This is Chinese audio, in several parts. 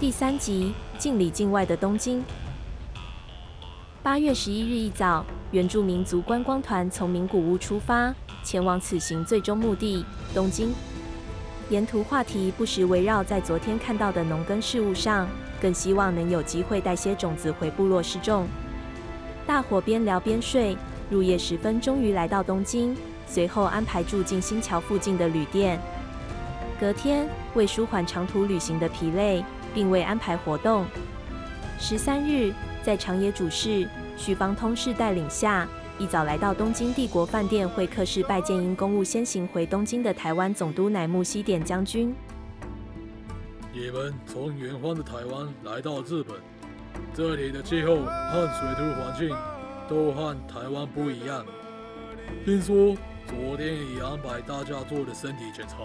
第3集，境里境外的东京。8月11日一早，原住民族观光团从名古屋出发，前往此行最终目的东京。沿途话题不时围绕在昨天看到的农耕事务上，更希望能有机会带些种子回部落施种。大伙边聊边睡，入夜时分终于来到东京，随后安排住进新桥附近的旅店。隔天，为舒缓长途旅行的疲累，并未安排活动。13日，在长野主事旭方通事带领下，一早来到东京帝国饭店会客室拜见因公务先行回东京的台湾总督乃木希典将军。你们从远方的台湾来到日本，这里的气候和水土环境都和台湾不一样。听说昨天已安排大家做了身体检查，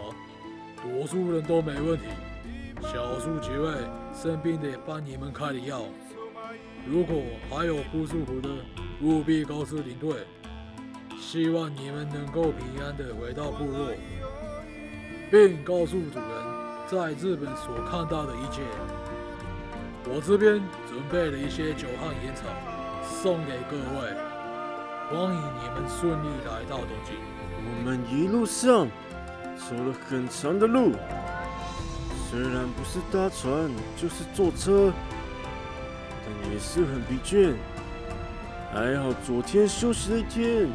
多数人都没问题，少数几位生病的帮你们开了药。如果还有不舒服的，务必告诉领队。希望你们能够平安地回到部落，并告诉主人在日本所看到的一切。我这边准备了一些酒和烟草，送给各位。欢迎你们顺利来到东京。我们一路上走了很长的路，虽然不是搭船就是坐车，但也是很疲倦。还好昨天休息了一天，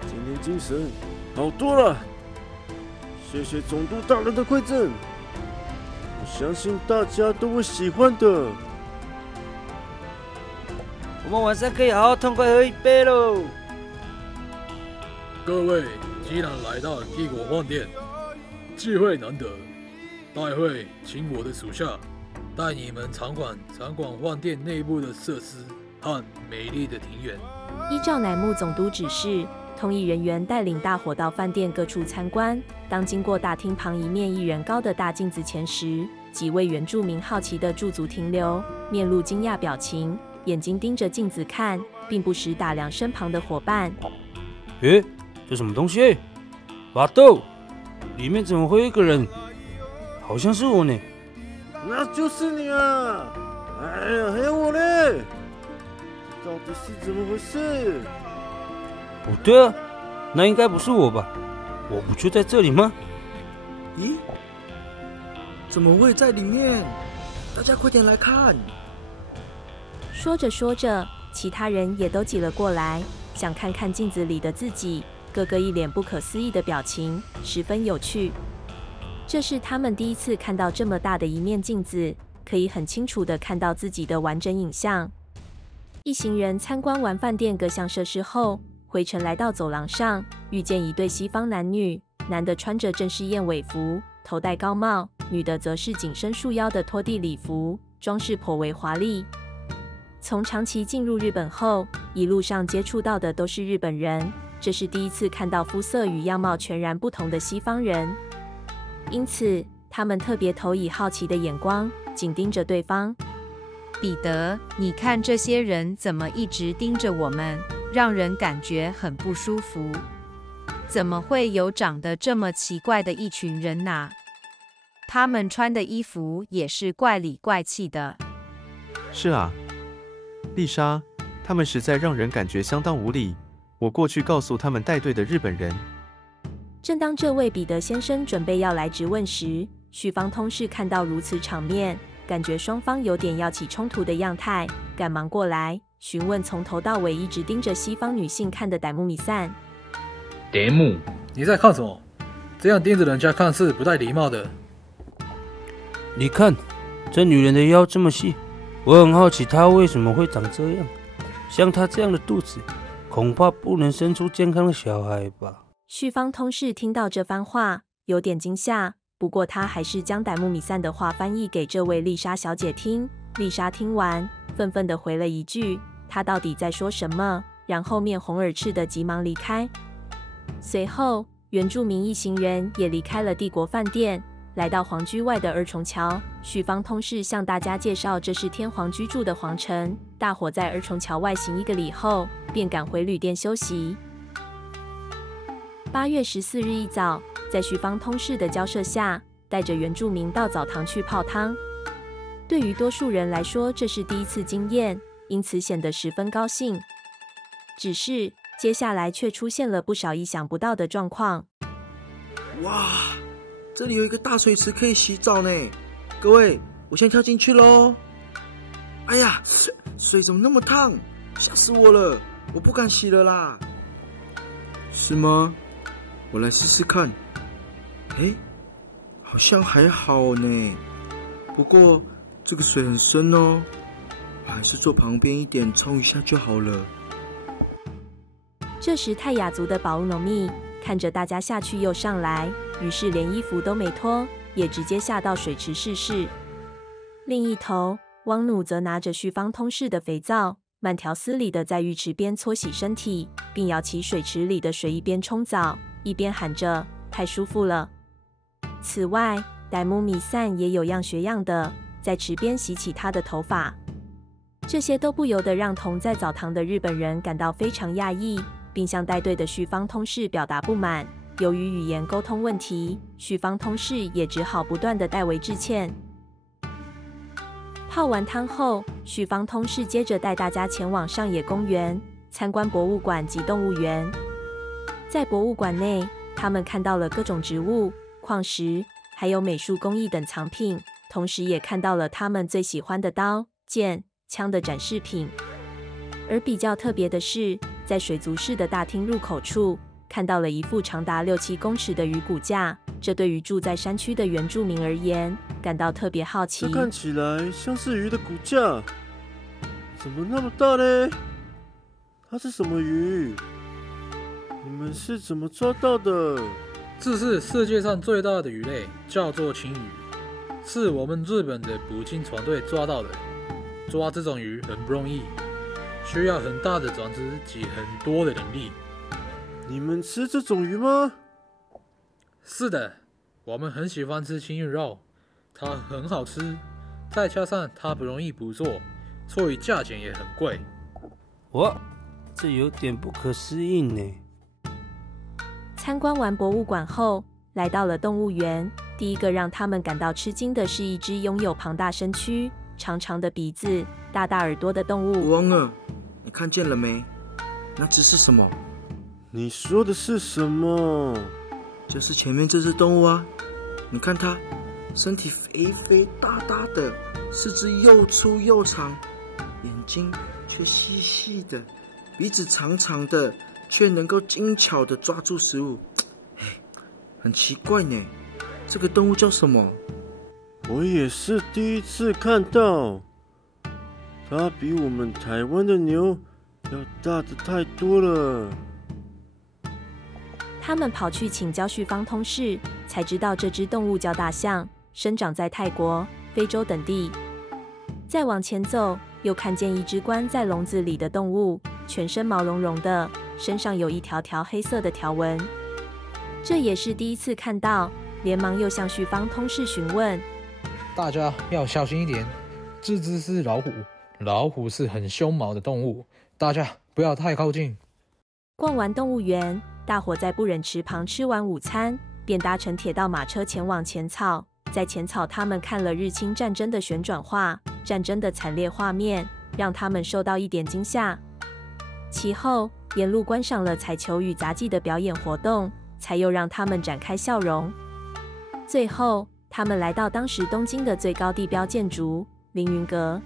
今天精神好多了。谢谢总督大人的馈赠，我相信大家都会喜欢的。我们晚上可以好好痛快喝一杯喽！各位既然来到帝国饭店，机会难得，待会请我的属下带你们参观饭店内部的设施和美丽的庭园。依照乃木总督指示，通译人员带领大伙到饭店各处参观。当经过大厅旁一面1人高的大镜子前时，几位原住民好奇地驻足停留，面露惊讶表情，眼睛盯着镜子看，并不时打量身旁的伙伴。这什么东西？巴豆，里面怎么会有一个人？好像是我呢。那就是你啊！哎呀，还有我嘞！到底是怎么回事？不对啊，那应该不是我吧？我不就在这里吗？咦，怎么会在里面？大家快点来看！说着说着，其他人也都挤了过来，想看看镜子里的自己，个个一脸不可思议的表情，十分有趣。这是他们第一次看到这么大的一面镜子，可以很清楚地看到自己的完整影像。一行人参观完饭店各项设施后，回程来到走廊上，遇见一对西方男女，男的穿着正式燕尾服，头戴高帽，女的则是紧身束腰的拖地礼服，装饰颇为华丽。从长期进入日本后，一路上接触到的都是日本人，这是第一次看到肤色与样貌全然不同的西方人，因此他们特别投以好奇的眼光，紧盯着对方。彼得，你看这些人怎么一直盯着我们，让人感觉很不舒服。怎么会有长得这么奇怪的一群人呐？他们穿的衣服也是怪里怪气的。是啊，丽莎，他们实在让人感觉相当无礼。我过去告诉他们带队的日本人。正当这位彼得先生准备要来质问时，旭方通事看到如此场面，感觉双方有点要起冲突的样态，赶忙过来询问从头到尾一直盯着西方女性看的傣木米散。德木，你在看什么？这样盯着人家看是不太礼貌的。你看，这女人的腰这么细，我很好奇她为什么会长这样。像她这样的肚子，恐怕不能生出健康的小孩吧。旭方通事听到这番话，有点惊吓，不过他还是将傣木米散的话翻译给这位丽莎小姐听。丽莎听完，愤愤地回了一句：“她到底在说什么？”然后面红耳赤的急忙离开。随后，原住民一行人也离开了帝国饭店，来到皇居外的二重桥。旭方通事向大家介绍，这是天皇居住的皇城。大伙在二重桥外行一个礼后，便赶回旅店休息。8月14日一早，在旭方通事的交涉下，带着原住民到澡堂去泡汤。对于多数人来说，这是第一次经验，因此显得十分高兴。只是接下来却出现了不少意想不到的状况。哇，这里有一个大水池可以洗澡呢！各位，我先跳进去喽！哎呀，水怎么那么烫？吓死我了！我不敢洗了啦。是吗？我来试试看。哎，好像还好呢。不过这个水很深哦，我还是坐旁边一点冲一下就好了。这时泰雅族的保乌农密看着大家下去又上来，于是连衣服都没脱，也直接下到水池试试。另一头，汪努则拿着旭方通式的肥皂，慢条斯理的在浴池边搓洗身体，并舀起水池里的水，一边冲澡一边喊着：“太舒服了！”此外，傣姆米散也有样学样的在池边洗起他的头发。这些都不由得让同在澡堂的日本人感到非常讶异，并向带队的旭方通士表达不满。由于语言沟通问题，旭方通士也只好不断的代为致歉。泡完汤后，旭方通士接着带大家前往上野公园参观博物馆及动物园。在博物馆内，他们看到了各种植物、矿石，还有美术工艺等藏品，同时也看到了他们最喜欢的刀、剑、枪的展示品。而比较特别的是，在水族室的大厅入口处，看到了一副长达6-7公尺的鱼骨架，这对于住在山区的原住民而言，感到特别好奇。这看起来像是鱼的骨架，怎么那么大呢？它是什么鱼？你们是怎么抓到的？这是世界上最大的鱼类，叫做青鱼，是我们日本的捕鲸船队抓到的。抓这种鱼很不容易，需要很大的船只及很多的人力。你们吃这种鱼吗？是的，我们很喜欢吃青鱼肉，它很好吃，再加上它不容易捕捉，所以价钱也很贵。哇，这有点不可思议呢。参观完博物馆后，来到了动物园。第一个让他们感到吃惊的是一只拥有庞大身躯、长长的鼻子、大大耳朵的动物。王儿，你看见了没？那只是什么？你说的是什么？就是前面这只动物啊！你看它，身体肥肥大大的，四肢又粗又长，眼睛却细细的，鼻子长长的，却能够精巧的抓住食物。很奇怪呢，这个动物叫什么？我也是第一次看到，它比我们台湾的牛要大的太多了。他们跑去请教旭方通士，才知道这只动物叫大象，生长在泰国、非洲等地。再往前走，又看见一只关在笼子里的动物，全身毛茸茸的，身上有一条条黑色的条纹。这也是第一次看到，连忙又向旭方通士询问：大家要小心一点，这只是老虎，老虎是很凶猛的动物，大家不要太靠近。逛完动物园，大伙在不忍池旁吃完午餐，便搭乘铁道马车前往浅草。在浅草，他们看了日清战争的旋转画，战争的惨烈画面让他们受到一点惊吓。其后，沿路观赏了彩球与杂技的表演活动，才又让他们展开笑容。最后，他们来到当时东京的最高地标建筑凌云阁。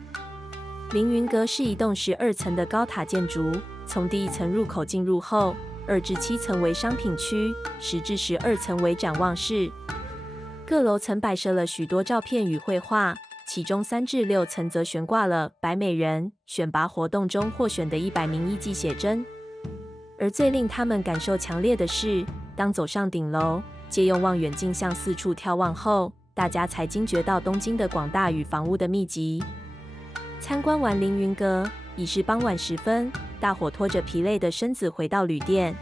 凌云阁是一栋12层的高塔建筑，从第1层入口进入后，2至7层为商品区，10至12层为展望室。各楼层摆设了许多照片与绘画，其中3至6层则悬挂了百美人选拔活动中获选的100名艺伎写真。而最令他们感受强烈的是，当走上顶楼，借用望远镜向四处眺望后，大家才惊觉到东京的广大与房屋的密集。参观完凌云阁，已是傍晚时分，大伙拖着疲累的身子回到旅店，